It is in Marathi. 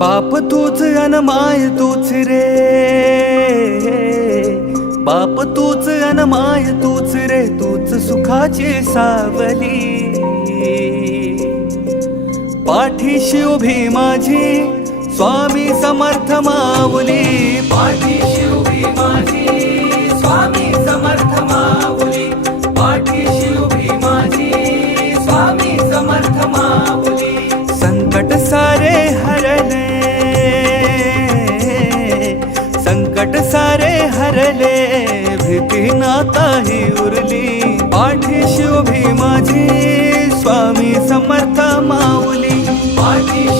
बाप तूच अन माय तूच रे, बाप तूच अन माय तूच रे, तूच सुखाची सावली. पाठीशी उभी माझी स्वामी समर्थ माऊली, पाठीशी उभी माझी स्वामी समर्थ माऊली, पाठीशी उभी माझी स्वामी समर्थ माऊली. संकट सारे हरले, संकट सारे हरले, भीती नाताही उरली. पाठीशी उभी माझी स्वामी समर्थ माऊली, पाठीशी